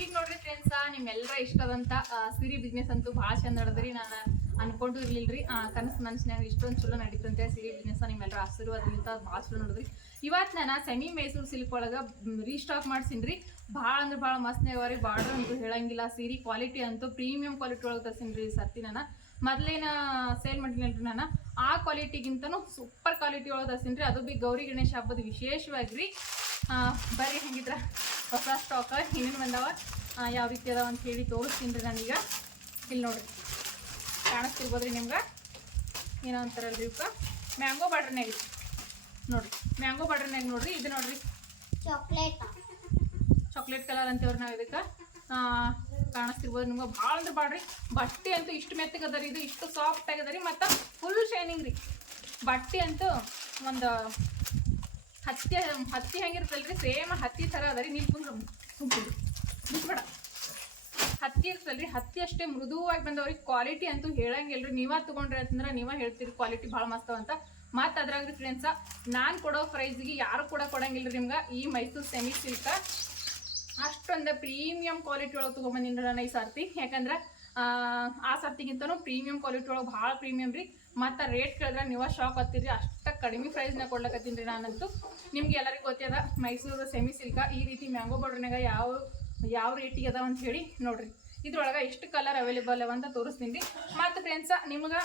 ಈಗ ನೋಡ್ರಿ ಫ್ರೆಂಡ್ಸ್ ನಿಮ್ಮೆಲ್ಲರ ಇಷ್ಟದಂತ ಸಿರಿ ಬಿಸ್ನೆಸ್ ಅಂತೂ ಭಾಳ ಚಂದ ನಡೆದ್ರಿ ನಾನು ಅನ್ಕೊಂಡು ಇರ್ಲಿಲ್ರಿ. ಕನಸು ಮನಸ್ಸಿನಾಗ ಇಷ್ಟೊಂದು ಚಲೋ ನಡೀತಂತೆ ಸಿರಿ ಬಿಸ್ನೆಸ್ ನಿಮ್ಮೆಲ್ಲರ ಆಶೀರ್ವಾದದಿಂದ ಭಾಳ ಚಲೋ ನೋಡಿದ್ರಿ ಇವತ್ತು ನಾನು ಸೆಮಿ ಮೈಸೂರು ಸಿಲ್ಕ್ ಒಳಗೆ ರೀಸ್ಟಾಕ್ ಮಾಡ್ಸಿನ್ರಿ. ಭಾಳ ಅಂದ್ರೆ ಭಾಳ ಮಸ್ತ್ ಅವರಿ ಬಾರ್ಡರ್ ಅಂತೂ ಹೇಳಂಗಿಲ್ಲ. ಸೀರೆ ಕ್ವಾಲಿಟಿ ಅಂತೂ ಪ್ರೀಮಿಯಂ ಕ್ವಾಲಿಟಿ ಒಳಗೆ ತರ್ಸಿನ್ರಿ ಸರ್ತಿ ನಾನು. ಮೊದಲೇನ ಸೇಲ್ ಮಾಡಿನಲ್ರಿ ನಾನು. ಆ ಕ್ವಾಲಿಟಿಗಿಂತನೂ ಸೂಪರ್ ಕ್ವಾಲಿಟಿ ಒಳಗೆ ಹಸಿನ್ರಿ ಅದು ಬಿ ಗೌರಿ ಗಣೇಶ ಹಬ್ಬದ ವಿಶೇಷವಾಗಿ ರೀ ಬರೀ ಹೆಂಗಿದ್ರ? ಹೊಸ ಸ್ಟಾಕ್ ಏನೇನು ಬಂದಾವ? ಯಾವ ರೀತಿ ಅದಾವ ಅಂತ ಹೇಳಿ ತೋರಿಸ್ತೀನಿ ರೀ ನಾನೀಗ. ಇಲ್ಲಿ ನೋಡ್ರಿ. ಕಾಣಿಸ್ತಿರ್ಬೋದ್ರಿ ನಿಮ್ಗೆ? ಏನೋ ಅಂತಾರಲ್ರಿ ಇವಕ್ಕ ಮ್ಯಾಂಗೋ ಬಾರ್ಡ್ರ್ನಾಗ ನೋಡ್ರಿ. ಮ್ಯಾಂಗೋ ಬಾರ್ಡ್ರನ್ಯಾಗ ನೋಡ್ರಿ. ಇದು ನೋಡ್ರಿ. ಚಾಕ್ಲೇಟ್ ಚಾಕ್ಲೇಟ್ ಕಲರ್ ಅಂತೇವ್ರಿ ನಾವು ಇದಕ್ಕೆ. ಕಾಣಿಸ್ತಿರ್ಬೋದು. ನಿಮ್ಗೆ ಭಾಳ ಅಂದ್ರೆ ಬಾಡ್ರಿ ಬಟ್ಟೆ ಅಂತೂ ಇಷ್ಟು ಮೆತ್ತಗೆ ರೀ. ಇದು ಇಷ್ಟು ಸಾಫ್ಟ್ ಆಗದ ರೀ. ಮತ್ತು ಫುಲ್ ಶೈನಿಂಗ್ ರೀ. ಬಟ್ಟೆ ಅಂತೂ ಒಂದು ಹತ್ತಿ ಹತ್ತಿ ಹೆಂಗಿರ್ತಲ್ರಿ ಸೇಮ್ ಹತ್ತಿ ಥರ ಅದ ರೀ. ನೀವು ಬಿಟ್ಬೇಡ ಹತ್ತಿ ರೀ ಹತ್ತಿ ಅಷ್ಟೇ ಮೃದುವಾಗಿ ಬಂದವ್ರಿಗೆ ಕ್ವಾಲಿಟಿ ಅಂತೂ ಹೇಳಂಗಿಲ್ರಿ. ನೀವ ತೊಗೊಂಡ್ರಿ ಅಂತಂದ್ರೆ ನೀವ ಹೇಳ್ತೀರಿ. ಕ್ವಾಲಿಟಿ ಭಾಳ ಮಸ್ತ್ ಅಂತ. ಮತ್ತು ಅದ್ರಾಗ್ರಿ ಫ್ರೆಂಡ್ಸ ನಾನು ಕೊಡೋ ಪ್ರೈಸ್ಗೆ ಯಾರು ಕೂಡ ಕೊಡಂಗಿಲ್ರಿ ನಿಮ್ಗೆ. ಈ ಮೈಸೂರು ಸೆಮಿ ಸಿಲ್ಕ ಅಷ್ಟೊಂದು ಪ್ರೀಮಿಯಂ ಕ್ವಾಲಿಟಿ ಒಳಗೆ ತೊಗೊಂಬಂದಿನಿ ನಾನು ಈ ಸರ್ತಿ ಯಾಕಂದ್ರೆ ಆ, ಸರ್ತಿಗಿಂತನೂ ಪ್ರೀಮಿಯಂ ಕ್ವಾಲಿಟಿ ಒಳಗೆ ಭಾಳ ಪ್ರೀಮಿಯಂ ರೀ. ಮತ್ತು ರೇಟ್ ಕೇಳಿದ್ರೆ ನೀವು ಶಾಕ್ ಹತ್ತಿರಿ ಅಷ್ಟು ಕಡಿಮೆ ಪ್ರೈಸ್ನ ಕೊಡ್ಲಕತ್ತೀನಿ ರೀ ನಾನಂತೂ. ನಿಮ್ಗೆ ಎಲ್ಲರಿಗೂ ಗೊತ್ತದ ಮೈಸೂರು ಸೆಮಿ ಸಿಲ್ಕ ಈ ರೀತಿ ಮ್ಯಾಂಗೋ ಬಾರ್ಡ್ರ್ನಾಗ ಯಾವ ಯಾವ ರೇಟಿಗೆ ಅದಾವ ಅಂತ ಹೇಳಿ ನೋಡಿರಿ. ಇದ್ರೊಳಗೆ ಎಷ್ಟು ಕಲರ್ ಅವೈಲೇಬಲ್ ಅವ ಅಂತ ತೋರಿಸ್ತೀನಿ ರೀ. ಮತ್ತು ಫ್ರೆಂಡ್ಸ ನಿಮ್ಗೆ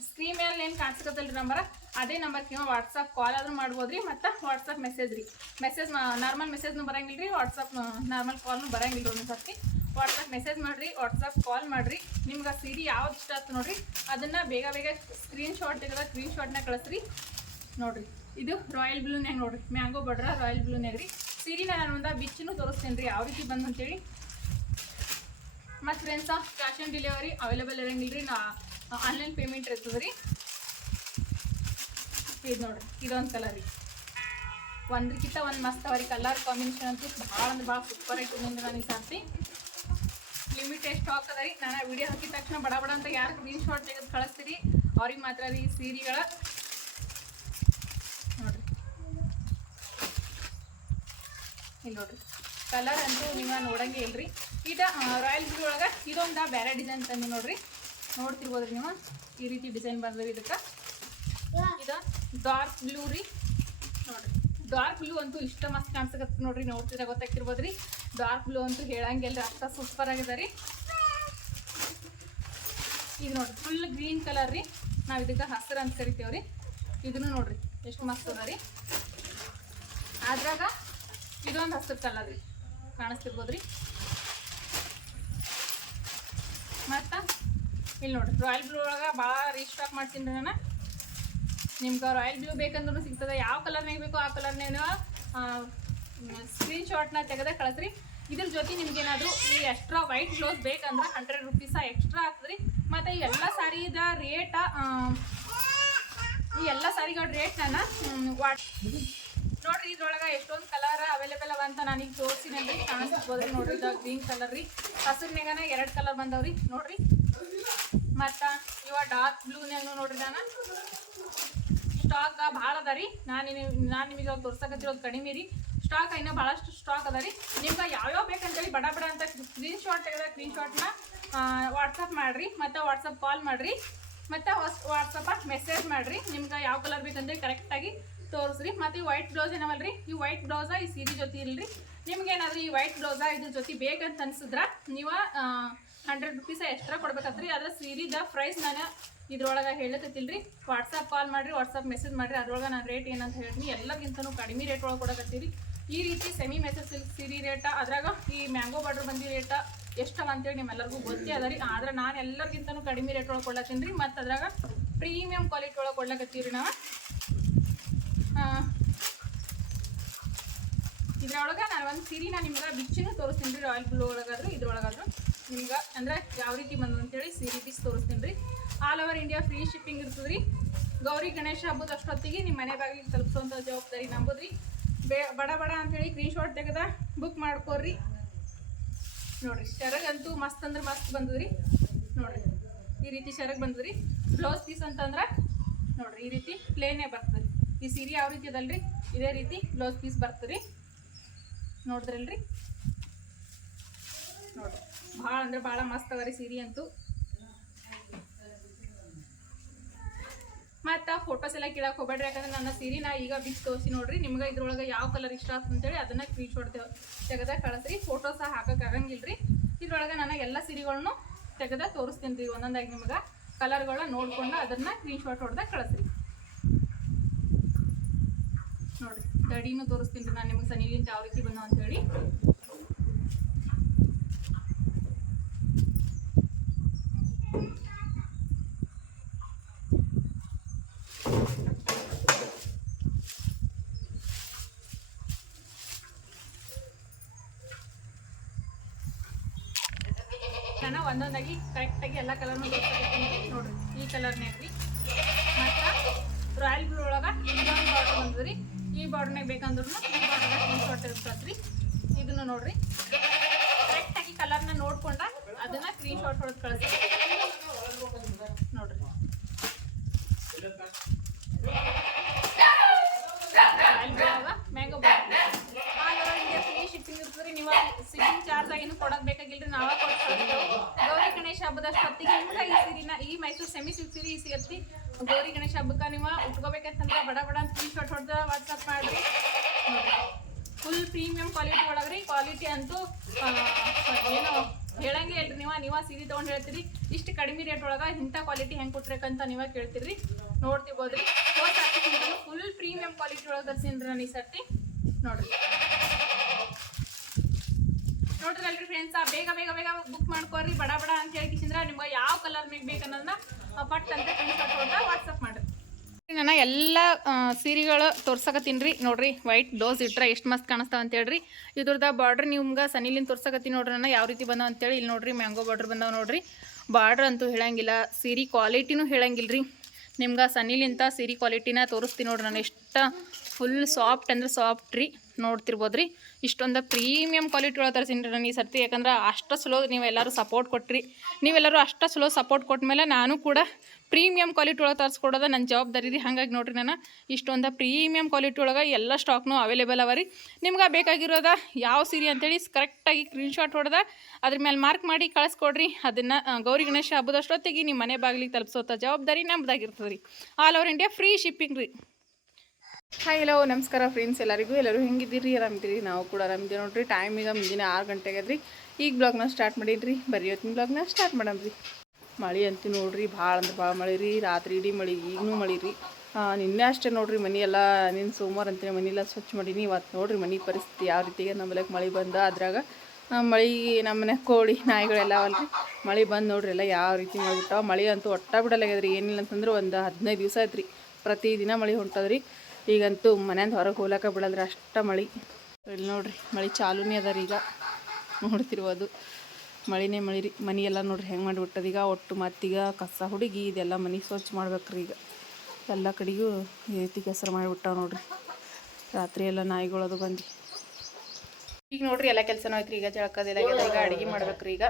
ಸ್ಕ್ರೀನ್ ಮೇಲೆ ಏನು ಕಾಣಿಸ್ಕೊತಲ್ರಿ ನಂಬರ. ಅದೇ ನಂಬರ್ಗೆ ನೀವು ವಾಟ್ಸಪ್ ಕಾಲ್ ಆದರೂ ಮಾಡ್ಬೋದು ರೀ ಮತ್ತು ವಾಟ್ಸಪ್ ಮೆಸೇಜ್ ರೀ. ಮೆಸೇಜ್ ನಾರ್ಮಲ್ ಮೆಸೇಜ್ನು ಬರಂಗಿಲ್ಲ ರೀ ವಾಟ್ಸಪ್ ನಾರ್ಮಲ್ ಕಾಲ್ನು ಬರಂಗಿಲ್ಲ ಒಂದು ಸರ್ತಿ. ವಾಟ್ಸಪ್ ಮೆಸೇಜ್ ಮಾಡಿರಿ ವಾಟ್ಸಪ್ ಕಾಲ್ ಮಾಡಿರಿ. ನಿಮ್ಗೆ ಆ ಸೀರೆ ಯಾವ್ದು ಇಷ್ಟ ಆಯ್ತು ನೋಡಿರಿ, ಅದನ್ನು ಬೇಗ ಬೇಗ ಸ್ಕ್ರೀನ್ ಶಾಟ್ ತೆಗೆದ ಸ್ಕ್ರೀನ್ ಶಾಟ್ನ ಕಳಿಸ್ರಿ. ನೋಡಿರಿ, ಇದು ರಾಯಲ್ ಬ್ಲೂನ್ಯಾಗ ನೋಡಿರಿ ಮ್ಯಾಂಗೋ ಬಡ್ರ ರಾಯಲ್ ಬ್ಲೂನ್ಯಾಗ ರೀ. ಸೀರೆನ ನಾನು ಒಂದು ಬಿಚ್ಚನ್ನು ತೋರಿಸ್ತೇನೆ ರೀ, ಯಾವ ರೀತಿ ಬಂದು ಅಂತೇಳಿ ಮತ್ತು friends cash on delivery available ಇರಂಗಿಲ್ಲ ರೀ ನಾ ಆನ್ಲೈನ್ ಪೇಮೆಂಟ್ ಇರ್ತದೆ ರೀ. ಇದು ನೋಡ್ರಿ, ಇದೊಂದು ಕಲರ್ ರೀ. ಒಂದ್ರಕ್ಕಿಂತ ಒಂದು ಮಸ್ತ್ ಅವ್ರಿಗೆ ರೀ ಕಲರ್ ಕಾಂಬಿನೇಷನ್ ಅಂತೂ ಭಾಳ ಅಂದ್ರೆ ಭಾಳ ಸೂಪರ್ ಐತೆ ಮುಂದೆ ನನಗೆ ಸಾರ್ತಿ. ಲಿಮಿಟೆಡ್ ಸ್ಟಾಕ್ ಅದ ರೀ? ನಾನು ವಿಡಿಯೋ ಹಾಕಿದ ತಕ್ಷಣ ಬಡ ಬಡ ಅಂತ ಯಾರು ಸ್ಕ್ರೀನ್ ಶಾಟ್ ತೆಗೆದು ಕಳಿಸ್ತೀರಿ? ಅವ್ರಿಗೆ ಮಾತ್ರ ರೀ ಸೀರೆಗಳ. ನೋಡ್ರಿ. ಇಲ್ಲಿ ನೋಡ್ರಿ. ಕಲರ್ ಅಂತೂ ನೀವು ನೋಡಂಗೆ ಇಲ್ರಿ. ಇದ ರಾಯಲ್ ಬ್ಲೂ ಒಳಗೆ ಇದೊಂದು ಬೇರೆ ಡಿಸೈನ್ ತಂದು ನೋಡ್ರಿ. ನೋಡ್ತಿರ್ಬೋದ್ರಿ ನೀವು? ಈ ರೀತಿ ಡಿಸೈನ್ ಬಂದ್ರಿ ಇದಕ್ಕೆ. ಇದು ಡಾರ್ಕ್ ಬ್ಲೂ ರೀ. ನೋಡ್ರಿ. ಡಾರ್ಕ್ ಬ್ಲೂ ಅಂತೂ ಇಷ್ಟ ಮಸ್ತ್ ಕಾಣಿಸಕತ್ತ ನೋಡ್ರಿ, ನೋಡ್ತಿದ್ರೆ ಗೊತ್ತಾಗ್ತಿರ್ಬೋದ್ರಿ. ಡಾರ್ಕ್ ಬ್ಲೂ ಅಂತೂ ಹೇಳಂಗಿಲ್ಲ ಅಷ್ಟ ಸೂಪರ್ ಆಗಿದೆ ರೀ. ಇದು ನೋಡ್ರಿ ಫುಲ್ ಗ್ರೀನ್ ಕಲರ್ ರೀ. ನಾವು ಇದಕ್ಕೆ ಹಸಿರು ಅಂತ ಕರಿತೇವ್ರಿ ಇದನ್ನು ನೋಡ್ರಿ, ಎಷ್ಟು ಮಸ್ತ್ ಅದ ರೀ. ಅದ್ರಾಗ ಇದೊಂದು ಹಸಿರು ಕಲರ್ ರೀ. ಕಾಣಿಸ್ತಿರ್ಬೋದ್ರಿ ಮತ್ತು ಇಲ್ಲಿ ನೋಡ್ರಿ ರಾಯಲ್ ಬ್ಲೂ ಒಳಗೆ ಭಾಳ ರೀಸ್ಟಾಕ್ ಮಾಡ್ತೀನಿ ನಾನು. ನಿಮ್ಗೆ ರಾಯಲ್ ಬ್ಲೂ ಬೇಕಂದ್ರೂ ಸಿಗ್ತದೆ. ಯಾವ ಕಲರ್ನಾಗ ಬೇಕೋ ಆ ಕಲರ್ ನೇನು ಸ್ಕ್ರೀನ್ ಶಾಟ್ನ ತೆಗೆದ ಕಳಿಸ್ರಿ. ಇದ್ರ ಜೊತೆ ನಿಮ್ಗೆ ಏನಾದರೂ ಈ ಎಕ್ಸ್ಟ್ರಾ ವೈಟ್ ಬ್ಲೌಸ್ ಬೇಕಂದ್ರೆ ಹಂಡ್ರೆಡ್ ರುಪೀಸ ಎಕ್ಸ್ಟ್ರಾ ಆಗ್ತದ್ರಿ ಮತ್ತು ಎಲ್ಲ ಸಾರಿದ ರೇಟ ಈ ಎಲ್ಲ ಸಾರಿಗಳ ರೇಟ್ ನಾನು ವಾಟ್ ನೋಡ್ರಿ, ಇದ್ರೊಳಗೆ ಎಷ್ಟೊಂದು ಕಲರ್ ಅವೈಲೇಬಲ್ ಅವ ಅಂತ ನಾನೀಗ ತೋರಿಸ್ತೀನಿ ಅಂದ್ರೆ ಕಾಣಿಸ್ಬೋದ್ರಿ ನೋಡ್ರಿ ಗ್ರೀನ್ ಕಲರ್ ರೀ. ಹಸಿರ್ನಾಗನ ಎರಡು ಕಲರ್ ಬಂದವ್ರಿ. ನೋಡ್ರಿ. ಮತ್ತು ಇವ ಡಾರ್ಕ್ ಬ್ಲೂನ್ಯಾಗ ನೋಡ್ರಿ ನಾನು? ಸ್ಟಾಕ್ ಭಾಳ ಅದ ರೀ. ನಾನು ನಾನು ನಿಮಗೆ ಇವಾಗ ತೋರ್ಸಕತ್ತಿರೋದು ಕಡಿಮೆ ರೀ. ಸ್ಟಾಕ್ ಇನ್ನೂ ಭಾಳಷ್ಟು ಸ್ಟಾಕ್ ಅದ ರೀ. ನಿಮ್ಗೆ ಯಾವ್ಯಾವ ಬೇಕಂತೇಳಿ ಬಡ ಬಡ ಅಂತ ಸ್ಕ್ರೀನ್ ಶಾಟ್ ತೆಗೆದ ಸ್ಕ್ರೀನ್ ಶಾಟ್ನ ವಾಟ್ಸಪ್ ಮಾಡಿರಿ, ಮತ್ತು ವಾಟ್ಸಪ್ ಕಾಲ್ ಮಾಡಿರಿ, ಮತ್ತು ಹೊಸ ವಾಟ್ಸಪ್ಪ ಮೆಸೇಜ್ ಮಾಡಿರಿ. ನಿಮ್ಗೆ ಯಾವ ಕಲರ್ ಬೇಕಂತೇಳಿ ಕರೆಕ್ಟಾಗಿ ತೋರಿಸ್ರಿ. ಮತ್ತು ಈ ವೈಟ್ ಬ್ಲೌಸ್ ಏನವಲ್ಲ ರೀ ಈ ವೈಟ್ ಬ್ಲೌಸ ಈ ಸೀರೆ ಜೊತೆ ಇಲ್ರಿ. ನಿಮ್ಗೆ ಏನಾದರೂ ಈ ವೈಟ್ ಬ್ಲೌಸ ಇದ್ರ ಜೊತೆ ಬೇಕಂತ ಅನ್ಸಿದ್ರೆ ನೀವು ಹಂಡ್ರೆಡ್ ರುಪೀಸ್ ಎಕ್ಸ್ಟ್ರಾ ಕೊಡ್ಬೇಕತ್ರಿ ಅದ್ರ ಸೀರಿದ ಪ್ರೈಸ್ ನಾನು ಇದ್ರೊಳಗೆ ಹೇಳಕತ್ತಿಲ್ರಿ. ವಾಟ್ಸಪ್ ಕಾಲ್ ಮಾಡಿರಿ ವಾಟ್ಸಪ್ ಮೆಸೇಜ್ ಮಾಡಿರಿ. ಅದ್ರೊಳಗೆ ನಾನು ರೇಟ್ ಏನಂತ ಹೇಳ್ತೀನಿ. ಎಲ್ಲಕ್ಕಿಂತನೂ ಕಡಿಮೆ ರೇಟ್ ಒಳಗೆ ಕೊಡಕತ್ತೀರಿ. ಈ ರೀತಿ ಸೆಮಿ ಮೆಸೇಜ್ ಸಿಲ್ಕ್ ಸೀರೆ ರೇಟ ಅದ್ರಾಗ ಈ ಮ್ಯಾಂಗೋ ಬಾರ್ಡರ್ ಬಂದಿ ರೇಟ ಎಷ್ಟು ಅಂತೇಳಿ ನಿಮ್ಮೆಲ್ಲರಿಗೂ ಗೊತ್ತೇ ಅದ ರೀ. ಆದ್ರೆ ನಾನು ಎಲ್ಲರಿಗಿಂತನೂ ಕಡಿಮೆ ರೇಟ್ ಒಳಗೆ ಕೊಡ್ಲತ್ತೀನಿ ರೀ. ಮತ್ತು ಅದ್ರಾಗ ಪ್ರೀಮಿಯಂ ಕ್ವಾಲಿಟಿ ಒಳಗೆ ಕೊಡ್ಲಕತ್ತೀವಿ ನಾವು. ಇದ್ರೊಳಗೆ ನಾನು ಒಂದು ಸೀರೆನ ನಿಮ್ಗೆ ಬಿಚ್ಚಿನೂ ತೋರಿಸ್ತೀನಿ ರೀ ರಾಯಲ್ ಬ್ಲೂ ಒಳಗಾದ್ರು, ಇದ್ರೊಳಗಾದ್ರು. ನಿಮ್ಗೆ ಅಂದ್ರೆ ಯಾವ ರೀತಿ ಬಂದು ಅಂತೇಳಿ ಸೀರೆ ಪೀಸ್ ತೋರಿಸ್ತೀನಿ ರೀ. All over India free shipping ರೀ ಗೌರಿ ಗಣೇಶ ಹಬ್ಬದ ಅಷ್ಟೊತ್ತಿಗೆ ನಿಮ್ಮ ಮನೆ ಬಾಗಿಲಿಗೆ ತಲುಪಿಸುವಂಥ ಜವಾಬ್ದಾರಿ ನಂಬುದ್ರಿ ಬೇ ಬಡ ಬಡ ಅಂತೇಳಿ ಸ್ಕ್ರೀನ್ ಶಾಟ್ ತೆಗೆದ ಬುಕ್ ಮಾಡ್ಕೋರಿ ನೋಡ್ರಿ ಅಂತೂ ಮಸ್ತ್ ಅಂದ್ರೆ ಮಸ್ತ್ ಬಂದದ್ರಿ. ನೋಡ್ರಿ, ಈ ರೀತಿ ಶರಗ್ ಬಂದದ್ರಿ. ಬ್ಲೌಸ್ ಪೀಸ್ ಅಂತಂದ್ರೆ, ನೋಡ್ರಿ, ಈ ರೀತಿ ಪ್ಲೇನೇ ಬರ್ತದೆ ಈ ಸೀರೆ ಯಾವ ರೀತಿ ಅದಲ್ರಿ? ಇದೇ ರೀತಿ ಬ್ಲೌಸ್ ಪೀಸ್ ಬರ್ತದೆ ನೋಡಿದ್ರಲ್ರಿ? ಭಾಳ ಅಂದ್ರೆ ಭಾಳ ಮಸ್ತ್ ಅದ ರೀ ಸೀರೆ ಅಂತೂ. ಮತ್ತು ಫೋಟೋಸ್ ಎಲ್ಲ ಕೇಳಕ್ಕೆ ಹೋಗ್ಬೇಡ್ರಿ, ಯಾಕಂದ್ರೆ ನನ್ನ ಸೀರೆ ನಾ ಈಗ ಬಿಚ್ಚಿ ತೋರಿಸಿ ನೋಡ್ರಿ, ನಿಮ್ಗೆ ಇದ್ರೊಳಗೆ ಯಾವ ಕಲರ್ ಇಷ್ಟ ಆಗ್ತದೆ ಅಂತೇಳಿ ಅದನ್ನ ಸ್ಕ್ರೀನ್ ಶಾಟ್ ತೆಗೆದ ಕಳಿಸ್ರಿ ಫೋಟೋ ಸಹ ಹಾಕಕ್ಕೆ ಆಗಂಗಿಲ್ಲ ರೀ ಇದ್ರೊಳಗೆ ನಾನು ಎಲ್ಲ ಸೀರೆಗಳನ್ನು ತೆಗೆದ ತೋರಿಸ್ತೀನಿ ರೀ ಒಂದೊಂದಾಗಿ ನಿಮ್ಗೆ. ಕಲರ್ಗಳನ್ನ ನೋಡ್ಕೊಂಡು ಅದನ್ನ ಸ್ಕ್ರೀನ್ ಶಾಟ್ ಹೊಡೆದ ಕಳಿಸ್ರಿ. ನೋಡಿರಿ, ದಡಿನೂ ತೋರಿಸ್ತೀನಿ ರೀ ನಾನು ನಿಮ್ಗೆ ಸನಿಲಿಂದ ಯಾವ ರೀತಿ ಬಂದ ಅಂತೇಳಿ. ನಾನು ಒಂದೊಂದಾಗಿ ಕರೆಕ್ಟಾಗಿ ಎಲ್ಲ ಕಲರ್ನು ನೋಡ್ರಿ. ಈ ಕಲರ್ನಾಗ ರೀ ಮತ್ತು ರಾಯಲ್ ಬ್ಲೂ ಒಳಗೆ ಇನ್ನೊಂದು ಬಾರ್ಡರ್ ಬಂದದ್ರಿ. ಈ ಬಾರ್ಡರ್ನಾಗ ಬೇಕಂದ್ರೂ ಈ ಬಾರ್ಡರ್ನಾಗ ಸ್ಕ್ರೀನ್ ಶಾಟ್ ಇರ್ತದ್ರಿ ಇದನ್ನು ನೋಡ್ರಿ. ಕರೆಕ್ಟಾಗಿ ಕಲರ್ನ ನೋಡ್ಕೊಂಡ ಅದನ್ನ ಸ್ಕ್ರೀನ್ ಶಾಟ್ ಹೊಡೆದು ಕಳಿಸಿ. ನೋಡ್ರಿ. ಮ್ಯಾಂಗೋ ಬಾರ್ಡರ್ ಶಿಪ್ಪಿಂಗ್ ಇರ್ತದ್ರಿ. ನೀವು ಶಿಪ್ಪಿಂಗ್ ಚಾರ್ಜ್ ಏನು ಕೊಡೋದ್ ಬೇಕಾಗಿಲ್ರಿ. ನಾವೇ ಕೊಡ್ತೀವಿ. ಹಬ್ಬದಷ್ಟು ಹೊತ್ತಿಗೆ ಕೂಡ ಈ ಈ ಮೈಸೂರು ಸೆಮಿ ಸಿಲ್ಕ್ ಸೀರೆ ಈ ಸಿಗತ್ತಿ. ಗೌರಿ ಗಣೇಶ ಹಬ್ಬಕ್ಕೆ ನೀವು ಉಟ್ಕೋಬೇಕಂತಂದ್ರೆ ಬಡ ಬಡ ಅಂತ ಸ್ಕ್ರೀನ್ ಶಾಟ್ ಹೊಡೆದ ವಾಟ್ಸಪ್ ಮಾಡಿರಿ. ಫುಲ್ ಪ್ರೀಮಿಯಂ ಕ್ವಾಲಿಟಿ ಒಳಗ್ರಿ. ಕ್ವಾಲಿಟಿ ಅಂತೂ ಏನೋ ಹೇಳಂಗೆ ಇಲ್ರಿ ನೀವು. ನೀವ ಸೀರೆ ತೊಗೊಂಡು ಹೇಳ್ತೀರಿ. ಇಷ್ಟು ಕಡಿಮೆ ರೇಟ್ ಒಳಗೆ ಇಂಥ ಕ್ವಾಲಿಟಿ ಹೆಂಗೆ ಕೊಟ್ರೇಕಂತ ನೀವ ಕೇಳ್ತೀರಿ. ನೋಡ್ತಿರ್ಬೋದ್ರಿ ಫುಲ್ ಪ್ರೀಮಿಯಂ ಕ್ವಾಲಿಟಿ ಒಳಗೆ ತರ್ಸೀನಿ ನಾನು ಈ ಸರ್ತಿ. ನೋಡ್ರಿ. ನೋಡ್ರಲ್ರಿ ಫ್ರೆಂಡ್ಸ್ ಬೇಗ ಬೇಗ ಬೇಗ ಬುಕ್ ಮಾಡ್ಕೋರಿ. ಬಡ ಬಡ ಅಂತ ಹೇಳಿ ನಿಮ್ಗೆ ಯಾವ ಕಲರ್ ಬೇಕು ಬೇಕನ್ನೋದನ್ನ ಪಟ್ ಅಂತ ವಾಟ್ಸಪ್ ಮಾಡ್ರಿ ನಾನು ಎಲ್ಲ ಸೀರೆಗಳು ತೋರ್ಸಕತ್ತೀನಿ ರೀ. ನೋಡ್ರಿ ವೈಟ್ ಡೋಸ್ ಇಟ್ರೆ ಎಷ್ಟು ಮಸ್ತ್ ಕಾಣಿಸ್ತಾವ ಅಂತ ಹೇಳ್ರಿ ಇದ್ರದ ಬಾರ್ಡ್ರ್ ನಿಮ್ಗೆ ಸನಿಲಿಂದ ತೋರ್ಸಕತ್ತೀನಿ ನೋಡ್ರಿ ನಾನು ಯಾವ ರೀತಿ ಬಂದಾವ ಅಂತೇಳಿ ಇಲ್ಲಿ ನೋಡ್ರಿ ಮ್ಯಾಂಗೋ ಬಾರ್ಡ್ರ್ ಬಂದಾವ ನೋಡ್ರಿ. ಬಾರ್ಡ್ರ್ ಅಂತೂ ಹೇಳಂಗಿಲ್ಲ. ಸೀರೆ ಕ್ವಾಲಿಟಿನೂ ಹೇಳಂಗಿಲ್ಲ ರೀ ನಿಮ್ಗೆ ಸನಿಲಿಂತ ಸೀರೆ ಕ್ವಾಲಿಟಿನ ತೋರಿಸ್ತೀನಿ ನೋಡ್ರಿ ನಾನು ಎಷ್ಟು ಫುಲ್ ಸಾಫ್ಟ್ ಅಂದ್ರೆ ಸಾಫ್ಟ್ ರೀ. ನೋಡ್ತಿರ್ಬೋದು ರೀ ಇಷ್ಟೊಂದು ಪ್ರೀಮಿಯಂ ಕ್ವಾಲಿಟಿ ಒಳಗೆ ತರಿಸೀನಿ ರೀ ನಾನು ಈ ಸರ್ತಿ. ಯಾಕಂದ್ರೆ ಅಷ್ಟು ಸ್ಲೋ ನೀವೆಲ್ಲರೂ ಸಪೋರ್ಟ್ ಕೊಟ್ಟಿರಿ ನೀವೆಲ್ಲರೂ ಅಷ್ಟು ಸ್ಲೋ ಸಪೋರ್ಟ್ ಕೊಟ್ಟ ಮೇಲೆ ನಾನು ಕೂಡ ಪ್ರೀಮಿಯಂ ಕ್ವಾಲಿಟಿ ಒಳಗೆ ತರಿಸ್ಕೊಡೋದು ನನ್ನ ಜವಾಬ್ದಾರಿ ರೀ ಹಾಗಾಗಿ ನೋಡ್ರಿ ನಾನು, ಇಷ್ಟೊಂದು ಪ್ರೀಮಿಯಂ ಕ್ವಾಲಿಟಿ ಒಳಗೆ ಎಲ್ಲ ಸ್ಟಾಕ್ನೂ ಅವೈಲೇಬಲ್ ಅವ ರೀ. ನಿಮ್ಗೆ ಬೇಕಾಗಿರೋದ ಯಾವ ಸೀರೆ ಅಂತೇಳಿ ಕರೆಕ್ಟಾಗಿ ಸ್ಕ್ರೀನ್ಶಾಟ್ ಹೊಡೆದ, ಅದ್ರ ಮೇಲೆ ಮಾರ್ಕ್ ಮಾಡಿ ಕಳಿಸ್ಕೊಡ್ರಿ. ಅದನ್ನು ಗೌರಿ ಗಣೇಶ ಹಬ್ಬದಷ್ಟೊತ್ತಿಗೆ ನಿಮ್ಮ ಮನೆ ಬಾಗಿಲಿಗೆ ತಲುಪಿಸೋಂಥ ಜವಾಬ್ದಾರಿ ನಮ್ಮದಾಗಿರ್ತದೆ ರೀ all over India free shipping ರೀ. ಹಾಯ್ ಹಲೋ ನಮಸ್ಕಾರ ಫ್ರೆಂಡ್ಸ್ ಎಲ್ಲರಿಗೂ. ಎಲ್ಲರೂ ಹೆಂಗಿದ್ದೀರಿ? ಆರಾಮಿದ್ದೀರಿ? ನಾವು ಕೂಡ ಆರಾಮಿದ್ದೀವಿ. ನೋಡ್ರಿ ಟೈಮ್ ಈಗ ಮುಂದಿನ ಆರು ಗಂಟೆಗೆ ಅದ್ರಿ ಈಗ ಬ್ಲಾಗ್ನ ಸ್ಟಾರ್ಟ್ ಮಾಡೀನಿ ಬರೀ ಹೊತ್ತಿನ ಬ್ಲಾಗ್ನ ಸ್ಟಾರ್ಟ್ ಮಾಡಮ್ರಿ ಮಳೆ ಅಂತೂ ನೋಡ್ರಿ, ಭಾಳ ಅಂದ್ರೆ ಭಾಳ ಮಳೆ ರೀ. ರಾತ್ರಿ ಇಡೀ ಮಳೆ ಈಗಲೂ ಮಳೆ ರೀ. ನಿನ್ನೆ ಅಷ್ಟೇ ನೋಡ್ರಿ, ಮನೆ ಎಲ್ಲ ನಿನ್ನ ಸೋಮವಾರ ಅಂತೇಳಿ ಮನೆ ಎಲ್ಲ ಸ್ವಚ್ಛ ಮಾಡೀನಿ. ಇವತ್ತು ನೋಡ್ರಿ ಮನೆ ಪರಿಸ್ಥಿತಿ ಯಾವ ರೀತಿಗೆ. ನಮ್ಮಲ್ಲಕ್ಕೆ ಮಳೆ ಬಂದ ಅದ್ರಾಗ ಮಳೆ ನಮ್ಮ ಮನೆ ಕೋಳಿ, ನಾಯಿಗಳೆಲ್ಲ ಅಲ್ರಿ. ಮಳೆ ಬಂದು ನೋಡ್ರಿ, ಎಲ್ಲ ಯಾವ ರೀತಿ ಮಾಡಿಬಿಟ್ಟಾವ ಮಳೆ ಅಂತೂ ಒಟ್ಟ ಬಿಡಲಾಗ್ಯದ್ರಿ. ಏನಿಲ್ಲ ಅಂತಂದ್ರೆ ಒಂದು ಹದಿನೈದು ದಿವಸ ಆಯ್ತು ರೀ ಪ್ರತಿದಿನ ಮಳೆ ಹೊಂಟದ್ರಿ. ಈಗಂತೂ ಮನೆಯಿಂದ ಹೊರಗೆ ಹೋಗ್ಲಕ್ಕ ಬಿಡಲ್ರಿ, ಅಷ್ಟ ಮಳೆ. ಇಲ್ಲಿ ನೋಡ್ರಿ, ಮಳೆ ಚಾಲೂನೇ ಅದ ರೀ ಈಗ. ನೋಡ್ತಿರ್ಬೋದು. ಮಳಿನೇ ಮಳೆ ರೀ, ಮನೆ ಎಲ್ಲ ನೋಡ್ರಿ ಹೆಂಗೆ ಮಾಡಿಬಿಟ್ಟದ ಈಗ. ಒಟ್ಟು ಮತ್ತೀಗ ಕಸ, ಹುಡುಗಿ, ಇದೆಲ್ಲ ಮನೆ ಸ್ವಚ್ಛ ಮಾಡ್ಬೇಕ್ರಿ ಈಗ. ಎಲ್ಲ ಕಡೆಗೂ ಈ ರೀತಿ ಕೆಸರು ಮಾಡಿಬಿಟ್ಟಾವ ನೋಡ್ರಿ. ರಾತ್ರಿ ಎಲ್ಲ ನಾಯಿಗಳದು ಬಂದು ಈಗ ನೋಡ್ರಿ, ಎಲ್ಲ ಕೆಲಸನೂ ಐತ್ರಿ ಈಗ ಜಳಕದೆಲ್ಲ ಈಗ ಅಡುಗೆ ಮಾಡ್ಬೇಕ್ರಿ ಈಗ.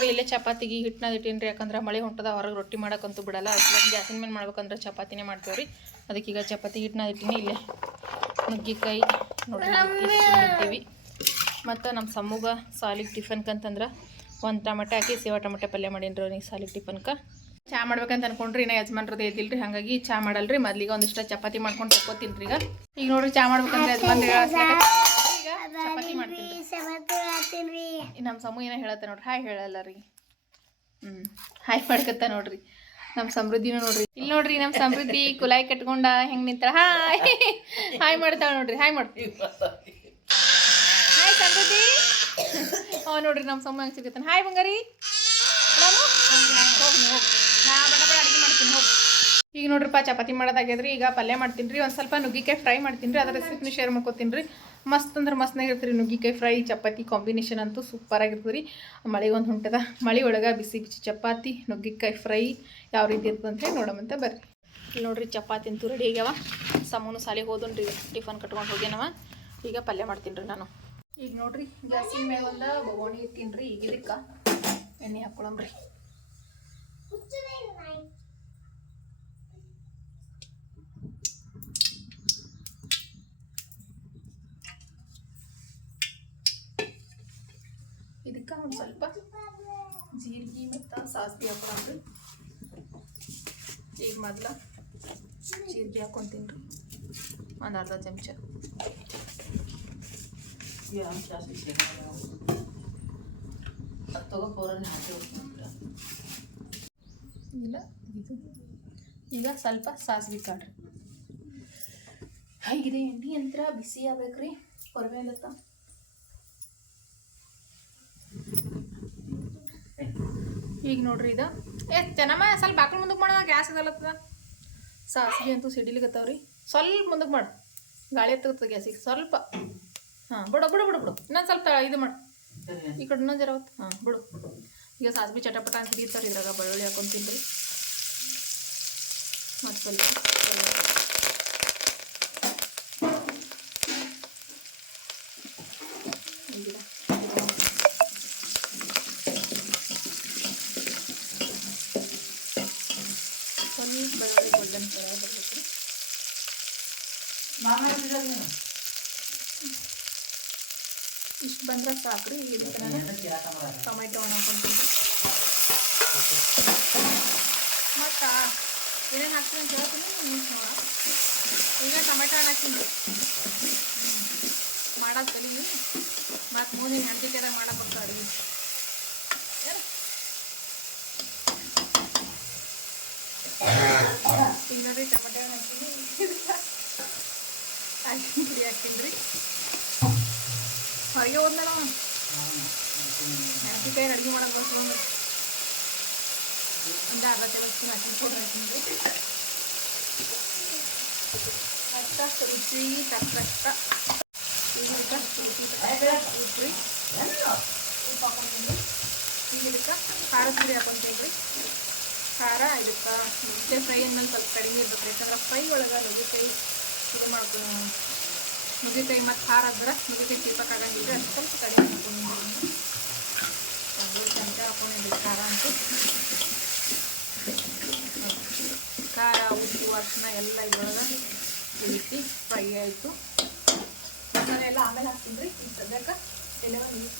ನೋಡ್ರಿ ಇಲ್ಲೇ ಚಪಾತಿಗೆ ಹಿಟ್ಟನ ಇಟ್ಟೀನಿ ಯಾಕಂದ್ರೆ ಮಳೆ ಹೊಂಟದ ಹೊರಗೆ ರೊಟ್ಟಿ ಮಾಡೋಕ್ಕಂತೂ ಬಿಡಲ್ಲ. ಅದ್ರಾಗ ಗ್ಯಾಸಿನ ಮೇಲೆ ಮಾಡ್ಬೇಕಂದ್ರೆ ಚಪಾತಿನೇ ಮಾಡ್ತೇವೆ ರೀ ಅದಕ್ಕೆ ಈಗ ಚಪಾತಿ ಹಿಟ್ಟನ ಇಟ್ಟೀನಿ ಇಲ್ಲೇ ನುಗ್ಗಿಕಾಯಿ ನೋಡ್ರಿ ಮತ್ತು ನಮ್ಮ ಸಮ್ಮುಗ ಸಾಲಿಗೆ ಟಿಫನ್ಕಂತಂದ್ರೆ ಒಂದು ಟಮಟೆ ಹಾಕಿ ಸೇವ ಟಮಟೆ ಪಲ್ಯ ಮಾಡೀನಿ ರೀ ಸಾಲಿಗೆ ಟಿಫನ್ಕ. ಚಾ ಮಾಡ್ಬೇಕಂತ ಅನ್ಕೊಂಡ್ರಿ ಇನ್ನ ಯಜಮಾನ್ರದ್ದು ಎದ್ದಿಲ್ರಿ ಹಾಗಾಗಿ ಚಾ ಮಾಡಲ್ರಿ. ಮೊದ್ಲಿಗೆ ಒಂದಿಷ್ಟ ಚಪಾತಿ ಮಾಡ್ಕೊಂಡು ತಕ್ಕೋತೀನಿ ರೀ ಈಗ. ಈಗ ನೋಡ್ರಿ ಚಾ ಮಾಡ್ಬೇಕಂದ್ರೆ ಯಜಮಾನ್ರಿ ಈಗ ಚಪಾತಿ ಮಾಡ್ತೀನಿ. ನಮ್ಮ ಸಮೂಹ ಏನೋ ಹೇಳತ್ತ ನೋಡ್ರಿ? ಹಾಯ್ ಹೇಳಲ್ಲ ರೀ. ಹ್ಞೂ ಹಾಯ್ ಮಾಡ್ಕತ್ತ ನೋಡ್ರಿ. ನಮ್ಮ ಸಮೃದ್ಧಿನೂ ನೋಡ್ರಿ. ಇಲ್ಲಿ ನೋಡ್ರಿ ನಮ್ಮ ಸಮೃದ್ಧಿ ಕುಲಾಯಿ ಕಟ್ಕೊಂಡ ಹೆಂಗ್ ನಿಂತಾಳ? ಹಾಯ್ ಹಾಯ್ ಮಾಡ್ತಾಳ ನೋಡ್ರಿ. ಹಾಯ್ ಮಾಡ್ತೀವಿ ಹಾಯ್ ಸಮೃದ್ಧಿ. ಹಾಂ, ನೋಡ್ರಿ ನಮ್ಮ ಸಮೂಹ ಹೆಂಗ್ ಹಾಯ್ ಬಂಗಾರಿ. ಹೋಗಿ ಹೋಗಿ. ನೀ ಬಡ ಬಡ ಅಡಿಗೆ ಮಾಡ್ತೀನಿ, ಹೋಗಿ. ಈಗ ನೋಡ್ರಿಪ್ಪ ಚಪಾತಿ ಮಾಡೋದಾಗ್ಯದ್ರಿ ಈಗ ಪಲ್ಯ ಮಾಡ್ತೀನಿ ರೀ ಒಂದು ಸ್ವಲ್ಪ ನುಗ್ಗಿಕಾಯಿ ಫ್ರೈ ಮಾಡ್ತೀನಿ ರೀ ಅದರ ರೆಸಿಪಿನ ಶೇರ್ ಮಾಡ್ಕೊತೀನಿ ರೀ ಮಸ್ತ್ ಅಂದ್ರೆ ಮಸ್ತ್ನಾಗಿರ್ತೀರಿ ನುಗ್ಗಿಕಾಯಿ ಫ್ರೈ ಚಪಾತಿ ಕಾಂಬಿನೇಷನ್ ಅಂತೂ ಸೂಪರ್ ಆಗಿರ್ತದೆ ರೀ ಮಳೆಗೆ ಒಂದು ಹೊಂಟದ ಮಳೆ ಒಳಗೆ ಬಿಸಿ ಬಿಸಿ ಚಪಾತಿ ನುಗ್ಗಿಕಾಯಿ ಫ್ರೈ ಯಾವ ರೀತಿ ಇರ್ತದೆ ಅಂತ ಹೇಳಿ ನೋಡಮಂತ ಬರ್ರಿ. ಇಲ್ಲಿ ನೋಡ್ರಿ ಚಪಾತಿ ಅಂತೂ ರೆಡಿ ಆಗ್ಯಾವ. ಸಮೂನು ಸಾಲಿಗೆ ಹೋದನ್ರಿ ಟಿಫನ್ ಕಟ್ಕೊಂಡು ಹೋಗ್ಯಾನವ. ಈಗ ಪಲ್ಯ ಮಾಡ್ತೀನಿ ರೀ ನಾನು. ಈಗ ನೋಡ್ರಿ ಗ್ಯಾಸಿನ ಮೇಲೆ ಒಂದು ಬಗೋಣಿ ಇರ್ತೀನಿ ರೀ ಈಗ ಇದಕ್ಕೆ ಎಣ್ಣೆ ಹಾಕ್ಕೊಳಮ್ರಿ ಇದಕ್ಕೆ ಒಂದು ಸ್ವಲ್ಪ ಜೀರಿಗೆ ಮತ್ತು ಸಾಸಿವೆ ಹಾಕೊಂಡು ಈಗ ಮೊದಲ ಜೀರಿಗೆ ಹಾಕೊತೀನಿ ರೀ ಒಂದು ಅರ್ಧ ಚಮಚ. ಇಲ್ಲ ಇದು. ಈಗ ಸ್ವಲ್ಪ ಸಾಸಿವೆ ಕಾಡ್ರಿ. ಹೇಗಿದೆ ಎಣ್ಣೆ ಯಂತ್ರ ಬಿಸಿ ಆಗ್ಬೇಕ್ರಿ. ಹೊರಮೇಲತ್ತ ಈಗ ನೋಡ್ರಿ ಇದು. ಏ, ಚೆನ್ನಮ್ಮ, ಸ್ವಲ್ಪ ಬಾಕಲ್ ಮುಂದಕ್ಕೆ ಮಾಡೋಣ ಗ್ಯಾಸ್ ಇದಲ್ಲತ್ತದ ಸಾಸಿಗೆ ಅಂತೂ ಸಿಡಿಲಿಗತ್ತವ್ರಿ ಸ್ವಲ್ಪ ಮುಂದಕ್ಕೆ ಮಾಡು. ಗಾಳಿ ಎತ್ತಗತ್ತದ ಗ್ಯಾಸಿಗೆ. ಸ್ವಲ್ಪ. ಹಾಂ, ಬಿಡು ಬಿಡು ಬಿಡು ಬಿಡು. ಇನ್ನೊಂದು ಸ್ವಲ್ಪ ಇದು ಮಾಡು. ಈ ಕಡೆ ಇನ್ನೊಂದು ಜರ ಹೊತ್ತು. ಹಾಂ, ಬಿಡು. ಈಗ ಸಾಸಿವೆ ಚಟಪಟ ಅಂತ ಹಿಡಿತಾರೆ ಇದ್ರಾಗ, ಬೆಳ್ಳುಳ್ಳಿ ಹಾಕೊಂಡು ರೀ ಮತ್ತು ಈಗ ಸ್ವಲ್ಪ ಬೆಳ್ಳುಳ್ಳಿ ಗೋಲ್ಡನ್ ಕಲರ್ ಬರ್ಬೇಕು ರೀ ಇಷ್ಟು ಬಂದ್ರೆ ಸಾಕ್ರಿ ರೀ ನಾನು ಟೊಮೆಟೊ ಹಣ್ಣು ಹಾಕೊಂತೀನಿ. ಮತ್ತು ಏನೇನು ಹಾಕ್ತೀನಿ ಅಂತ ಹೇಳ್ತೀನಿ ಈಗ ಟೊಮೆಟೊ ಹಣ್ಣು ಹಾಕ್ತೀನಿ. ಮಾಡೋದು ಕಲೀಲಿ ಮತ್ತು ಮುಂದಿನ ಹೆಣ್ತಿಕೆದಾಗ ಮಾಡಕ್ಕೆ ಬರ್ತಾವೆ ಅಡುಗೆ ಈಗ ನೋಡ್ರಿ ಟೊಮೆಟೊ ಹಾಕ್ತೀನಿ. ಹಾಕ್ತೀನಿ ಪುಡಿ ಹಾಕ್ತೀನಿ ಹೊರಗೆ ಹೋದ್ಮೇಲೆ ಕೈ ಅಡುಗೆ ಮಾಡಕ್ಕೆ ಬರ್ಸ್ಕೊಂಡು ಒಂದು ಅರ್ಧ ಸ್ಪೂನ್ ಹಾಕಿ ಪೌಡರ್ ಹಾಕ್ತೀನಿ ರೀ. ಮತ್ತು ರುಚಿ, ತಕ್ಕಷ್ಟ. ಈಗ ತಕ್ಕಷ್ಟ ಉಪ್ಪು ರೀ. ಉಪ್ಪು ಹಾಕೊಂತೀನಿ ಈಗ ಖಾರದ ಪುಡಿ ಹಾಕೊಂತೀನಿ ರೀ. ಖಾರ ಇದಕ್ಕೆ ನುಗ್ಗೆ ಫ್ರೈ ಅಂದ್ಮೇಲೆ ಸ್ವಲ್ಪ ಕಡಿಮೆ ಇರ್ಬೇಕು, ಯಾಕಂದ್ರೆ ಫ್ರೈ ಒಳಗೆ ನುಗ್ಗೆಕಾಯಿ ಇದು ಮಾಡ್ಕೊಂಡು ನುಗ್ಗೆಕಾಯಿ ಮತ್ತು ಖಾರ ಆದ್ರೆ ನುಗ್ಗೆಕಾಯಿ ಚೀಪಕ್ಕಾಗಂಗಿದ್ರೆ ಅದು ಸ್ವಲ್ಪ ಕಡಿಮೆ ಮಾಡ್ಕೊಂಡು ಒಂದು ಚಮಚ ಹಾಕೊಂಡಿದ್ದೆ ಖಾರ ಅಂತ. ಖಾರ, ಉಪ್ಪು ಅರಿಶಿನ ಎಲ್ಲ ಇದ್ರೊಳಗೆ ಈ ಫ್ರೈ ಆಯಿತು. ಮಸಾಲೆ ಎಲ್ಲ ಆಮೇಲೆ ಹಾಕ್ತೀನಿ ರೀ ಈಗ ಸದ್ಯಕ್ಕೆ ಎಲ್ಲವ ನೀರು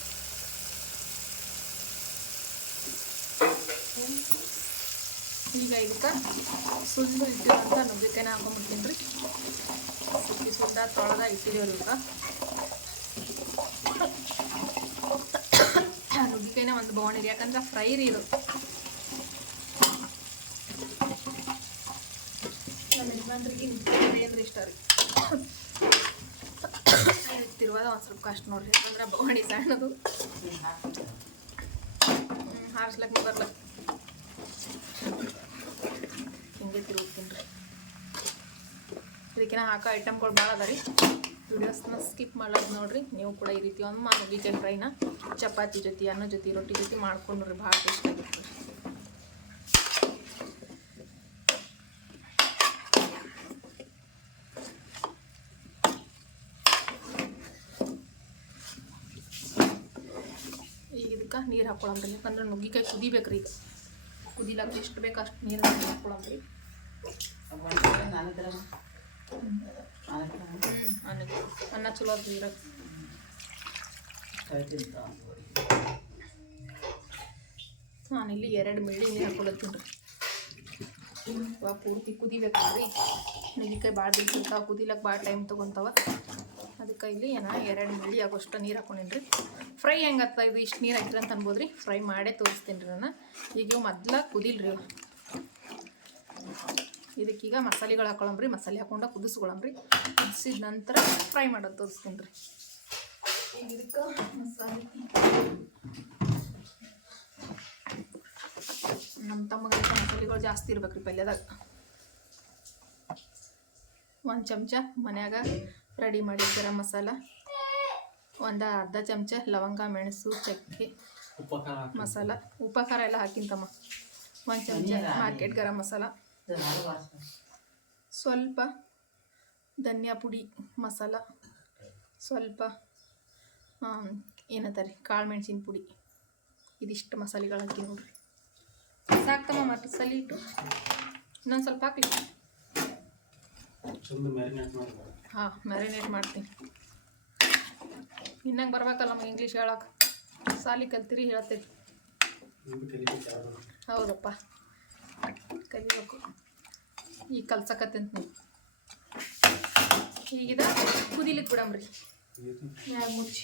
ಈಗ ಇದಕ್ಕೆ ಸುಲ್ದು ಇಟ್ಟಿರೋಂಥ ನುಗ್ಗೆಕಾಯಿನ ಹಾಕೊಂಡ್ಬಿಡ್ತೀನಿ ರೀ. ಸುತ್ತಿ ಸುಲ್ದ ತೊಳೆದ ಇಟ್ಟಿದ್ದೀವ್ರಿ ಇವಕ್ಕೆ ನುಗ್ಗಿಕಾಯಿನ ಒಂದು ಬವಣಿ ರೀ ಯಾಕಂದ್ರೆ ಫ್ರೈ ರೀ ಇದು. ಯಜಮಾನ್ರಿಗೆ ನುಗ್ಗಿಕಾಯಿ ಅಂದ್ರೆ ಇಷ್ಟ ರೀ. ತಿರುವಾದ ಒಂದು ಸ್ವಲ್ಪ ಕಷ್ಟ ನೋಡ್ರಿ, ಯಾಕಂದ್ರೆ ಬವಣಿ ಸಣ್ಣದು. ಹಾರಿಸ್ಲಕ್ಕೆ ಬರಲ್ಲ ಹಿಂಗೆ ತಿರುಗ್ತೀನಿ ರೀ ಇದಕ್ಕಿನ ಹಾಕೋ ಐಟಮ್ಗಳು ಭಾಳ ಅದ ರೀ ವಿಡಿಯೋಸ್ನ ಸ್ಕಿಪ್ ಮಾಡೋದು ನೋಡ್ರಿ, ನೀವು ಕೂಡ ಈ ರೀತಿ ಒಂದು ನುಗ್ಗಿಕಾಯಿ ಫ್ರೈನ ಚಪಾತಿ ಜೊತೆ, ಅನ್ನ ಜೊತೆ, ರೊಟ್ಟಿ ಜೊತೆ ಮಾಡ್ಕೊಂಡು ರೀ ಭಾಳ ಟೇಸ್ಟ್ ಆಗಿತ್ತು ನೀರು ಹಾಕೊಳಮ್ರಿ ಯಾಕಂದ್ರೆ ನುಗ್ಗಿಕಾಯಿ ಕುದಿಬೇಕ್ರಿ. ಈಗ ಕುದಿಲಾಕ ಎಷ್ಟು ಬೇಕು ಅಷ್ಟು ನೀರು ಹ್ಞೂ ಅನ್ನ ಚಲೋ ನಾನು ನಾನಿಲ್ಲಿ ಎರಡು ಮಿಳ್ಳಿ ನೀರು ಹಾಕೊಳತ್ತೀನಿ ಇವಾಗ ಪೂರ್ತಿ ಕುದಿಬೇಕಲ್ರಿ ನುಗ್ಗಿಕಾಯಿ ಭಾಳ ಬಿಡ್ತಿರ್ತಾವ ಕುದಿಲಕ್ಕೆ ಭಾಳ ಟೈಮ್ ತೊಗೊತಾವ. ಅದಕ್ಕೆ ಇಲ್ಲಿ ಏನೋ, ಎರಡು ಮಿಳ್ಳಿ ಆಗೋಷ್ಟು ನೀರು ಹಾಕೊಂಡೇನಿ ರೀ ಫ್ರೈ ಹೆಂಗತ್ತ ಇದು, ಇಷ್ಟು ನೀರು ಹಾಕಿರಿ ಅಂತ ಅನ್ಬೋದು ರೀ ಫ್ರೈ ಮಾಡೇ ತೋರಿಸ್ತೀನಿ ರೀ ನಾನು. ಈಗ ಇವು ಮೊದ್ಲ ಕುದಿಲ್ರಿ ಇದಕ್ಕೀಗ ಮಸಾಲೆಗಳು ಹಾಕೊಳ್ಳಂಬ್ರಿ ಮಸಾಲೆ ಹಾಕೊಂಡು ಕುದಿಸ್ಕೊಳ್ಳಂಬ್ರಿ ಕುದಿಸಿದ ನಂತರ ಫ್ರೈ ಮಾಡೋದು ತೋರಿಸ್ತೀನಿ ರೀ. ಈಗ ಇದಕ್ಕೆ ಮಸಾಲೆ. ನಮ್ಮ ತಮ್ಮಗಳಿಗೆ ಮಸಾಲೆಗಳು ಜಾಸ್ತಿ ಇರ್ಬೇಕ್ರಿ ಪಲ್ಯದಾಗ. ಒಂದು ಚಮಚ ಮನ್ಯಾಗ ರೆಡಿ ಮಾಡಿ ಗರಂ ಮಸಾಲ. ಒಂದು ಅರ್ಧ ಚಮಚ ಲವಂಗ ಮೆಣಸು ಚಕ್ಕೆ ಮಸಾಲ. ಉಪ್ಪ ಖಾರ ಎಲ್ಲ ಹಾಕಿಂತಮ್ಮ ಒಂದು ಚಮಚ ಮಾರ್ಕೆಟ್ ಗರಂ ಮಸಾಲ. ಸ್ವಲ್ಪ ಧನಿಯಾ ಪುಡಿ ಮಸಾಲ ಸ್ವಲ್ಪ ಏನಂತಾರೆ ಕಾಳು ಮೆಣಸಿನ ಪುಡಿ. ಇದಿಷ್ಟು ಮಸಾಲೆಗಳು ಹಾಕಿ ನೋಡ್ರಿ. ಸಾಕ್ತಮ್ಮ ಮತ್ತು ಸಲಿ ಇಟ್ಟು. ಇನ್ನೊಂದು ಸ್ವಲ್ಪ ಹಾಕಿ ಚಂದ ಮ್ಯಾರಿನೇಟ್ ಮಾಡ್ಬೋದು ಹಾಂ ಮ್ಯಾರಿನೇಟ್ ಮಾಡ್ತೀನಿ. ಇನ್ನಂಗೆ ಬರ್ಬೇಕಲ್ಲ ನಮ್ಗೆ ಇಂಗ್ಲೀಷ್ ಹೇಳಕ್ಕೆ ಸಾಲಿ ಕಲ್ತಿರಿ ಹೇಳ್ತೀರಿ ಹೌದಪ್ಪ. ಕಲಿಬೇಕು. ಈಗ ಕಲ್ಸಕತ್ತಂತ ನೀವು ಈಗಿದ ಕುದಿಲಿಕ್ಕೆ ಬಿಡಮ್ರಿ ಮುಚ್ಚಿ.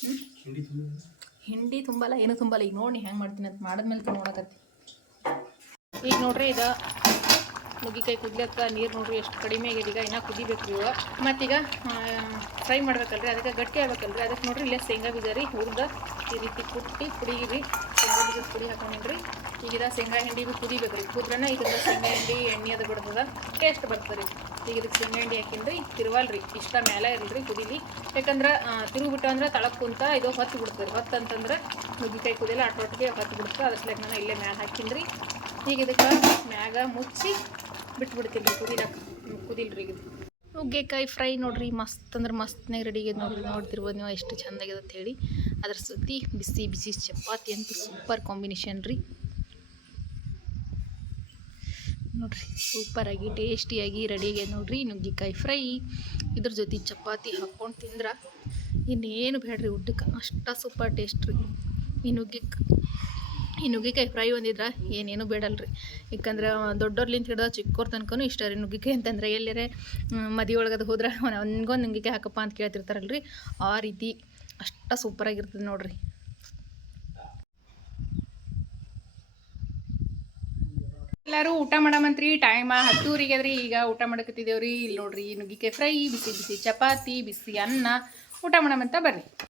ಹ್ಞೂ ಹಿಂಡಿ ತುಂಬಲ್ಲ? ಏನು ತುಂಬಲ್ಲ. ಈಗ ನೋಡಿ ಹೆಂಗೆ ಮಾಡ್ತೀನಿ ಅಂತ ಮಾಡಿದ್ಮೇಲೆ ನೋಡಕತ್ತಿ. ಈಗ ನೋಡ್ರಿ ಇದು ನುಗ್ಗಿಕಾಯಿ ಕುದ್ಲಕ್ಕ ನೀರು ನೋಡ್ರಿ ಎಷ್ಟು ಕಡಿಮೆ ಆಗಿದೆ ಈಗ ಇನ್ನೂ ಕುದಿಬೇಕು ಇವಾಗ. ಮತ್ತೀಗ ಫ್ರೈ ಮಾಡ್ಬೇಕಲ್ರಿ. ಅದಕ್ಕೆ ಗಟ್ಟಿ ಆಗ್ಬೇಕಲ್ರಿ. ಅದಕ್ಕೆ ನೋಡ್ರಿ ಇಲ್ಲೇ ಶೇಂಗಾ ಬೀಜ ರೀ. ಹುರಿದ ಈ ರೀತಿ ಕುಟ್ಟಿ ಪುಡಿಗಿರಿ ಶೇಂಗಾ ಪುಡಿ ಹಾಕೊಂಡಿನ್ರಿ ಈಗಿದ ಶೇಂಗಾ ಹಿಂಡಿ ಬಿ ಕುದಿಬೇಕು ರೀ ಕುದ್ರನ ಇದರಿಂದ ಶೇಂಗಾ ಹಿಂಡಿ, ಎಣ್ಣೆ ಅದು ಬಿಡ್ತದ. ಟೇಸ್ಟ್ ಬರ್ತದೆ ರೀ. ಈಗ ಇದಕ್ಕೆ ಶೇಂಗಾ ಹಿಂಡಿ ಹಾಕಿನ್ರಿ ತಿರುವಲ್ರಿ ಇಷ್ಟ ಮೇಲೆ ಇರಲ್ರಿ ಕುದಿಲಿ. ಯಾಕಂದ್ರೆ ತಿರುಗಿ ಬಿಟ್ಟು ಅಂದ್ರೆ ತಳಕ್ ಕುಂತ ಇದು ಹೊತ್ತು ಬಿಡ್ತದೆ ಹೊತ್ತು ಅಂತಂದ್ರೆ ನುಗ್ಗಿಕಾಯಿ ಕುದಿಲ್ಲ ಆಟೋಟಿಗೆ ಹೊತ್ತು ಬಿಡ್ತದೆ. ಅದಕ್ಕೆ ನಾನು ಇಲ್ಲೇ ಮ್ಯಾಲ ಹಾಕಿನ್ರಿ. ಈಗ ಇದಕ್ಕೆ ಮ್ಯಾಗ ಮುಚ್ಚಿ ಬಿಟ್ಬಿಡ್ತೀನಿ ರೀ ಕುದಿಲಕ್ಕ ಕುದಿಲ್ರಿ ಈಗ. ನುಗ್ಗೆಕಾಯಿ ಫ್ರೈ ನೋಡ್ರಿ, ಮಸ್ತ್ ಅಂದ್ರೆ ಮಸ್ತ್ನಾಗ ರೆಡಿ ಆಗಿದೆ ನೋಡ್ರಿ. ನೋಡ್ತಿರ್ಬೋದು ನೀವು ಎಷ್ಟು ಚೆಂದಾಗಿದೆ ಅಂತ ಹೇಳಿ. ಅದ್ರ ಸುದ್ದಿ ಬಿಸಿ ಬಿಸಿ ಚಪಾತಿ ಅಂತೂ ಸೂಪರ್ ಕಾಂಬಿನೇಷನ್ ರೀ. ನೋಡ್ರಿ ಸೂಪರಾಗಿ ಟೇಸ್ಟಿಯಾಗಿ ರೆಡಿ ಆಗಿದೆ ನೋಡ್ರಿ ನುಗ್ಗೆಕಾಯಿ ಫ್ರೈ. ಇದ್ರ ಜೊತೆ ಚಪಾತಿ ಹಾಕ್ಕೊಂಡು ತಿಂದ್ರೆ ಇನ್ನೇನು ಬೇಡ್ರಿ ಊಟಕ್ಕೆ. ಅಷ್ಟ ಸೂಪರ್ ಟೇಸ್ಟ್ ರೀ. ಈ ನುಗ್ಗಿಕ್ ಈ ನುಗ್ಗಿಕಾಯಿ ಫ್ರೈ ಒಂದಿದ್ರೆ ಏನೇನು ಬೇಡಲ್ರಿ. ಯಾಕಂದ್ರೆ ದೊಡ್ಡವ್ರಲಿಂತ ಹಿಡಿದ ಚಿಕ್ಕೋರ್ ತನಕನೂ ಇಷ್ಟ ರೀ ನುಗ್ಗಿಕಾಯಿ. ಅಂತಂದ್ರೆ ಎಲ್ಲರೇ ಮದಿ ಒಳಗದು ಹೋದ್ರೆ ಒಂದ್ಗೊಂದು ನುಗ್ಗಿಕಾಯಿ ಹಾಕಪ್ಪ ಅಂತ ಕೇಳ್ತಿರ್ತಾರಲ್ರಿ. ಆ ರೀತಿ ಅಷ್ಟ ಸೂಪರಾಗಿರ್ತದೆ ನೋಡ್ರಿ. ಎಲ್ಲರೂ ಊಟ ಮಾಡಮಂತ್ರಿ. ಟೈಮ್ ಹತ್ತೂರಿಗೆ ಅದ್ರಿ ಈಗ ಊಟ ಮಾಡಕತ್ತಿದ್ದೇವ್ರಿ ಇಲ್ಲಿ ನೋಡ್ರಿ ನುಗ್ಗಿಕಾಯಿ ಫ್ರೈ ಬಿಸಿ ಬಿಸಿ ಚಪಾತಿ, ಬಿಸಿ ಅನ್ನ. ಊಟ ಮಾಡಮಂತ ಬರ್ರಿ.